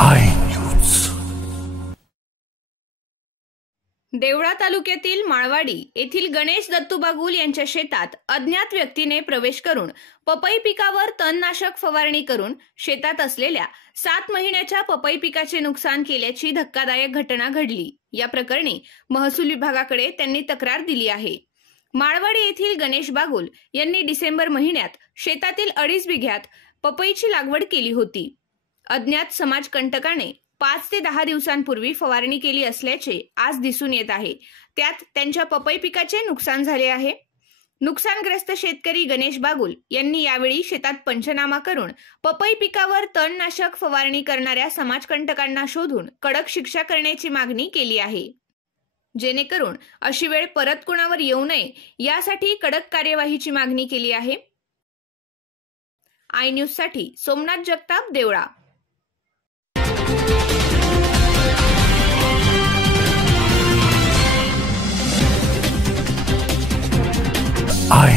I news. Deola तालुक्यातील माळवाडी येथील गणेश दत्तू बागुल यांच्या शेतात अज्ञात व्यक्तीने प्रवेश करून पपई पिकावर तणनाशक फवारणी करून शेतात असलेल्या 7 महिन्याच्या पपई पिकाचे नुकसान केल्याची धक्कादायक घटना घडली. या प्रकरणी महसूल विभागाकडे त्यांनी तक्रार दिली आहे. माळवाडी येथील गणेश बागुल यांनी डिसेंबर महिन्यात शेतातील 2.5 बिघ्यात पपईची लागवड केली होती. अज्ञात समाजकंटकाने 5 ते 10 दिवसांपूर्वी फवारणी केली असल्याचे आज दिसून येत आहे. त्यात त्यांच्या पपई पिकाचे नुकसान झाले आहे. नुकसानग्रस्त शेतकरी गणेश बागुल यांनी यावेळी शेतात पंचनामा करून पपई पिकावर तणनाशक फवारणी करणाऱ्या समाजकंटकांना शोधून कडक शिक्षा करण्याची मागणी केली आहे. जेणेकरून अशी वेळ परत कोणावर येऊ नये यासाठी कडक कार्यवाहीची मागणी केली आहे. आय न्यूज साठी सोमनाथ जगताप, देवळा. आय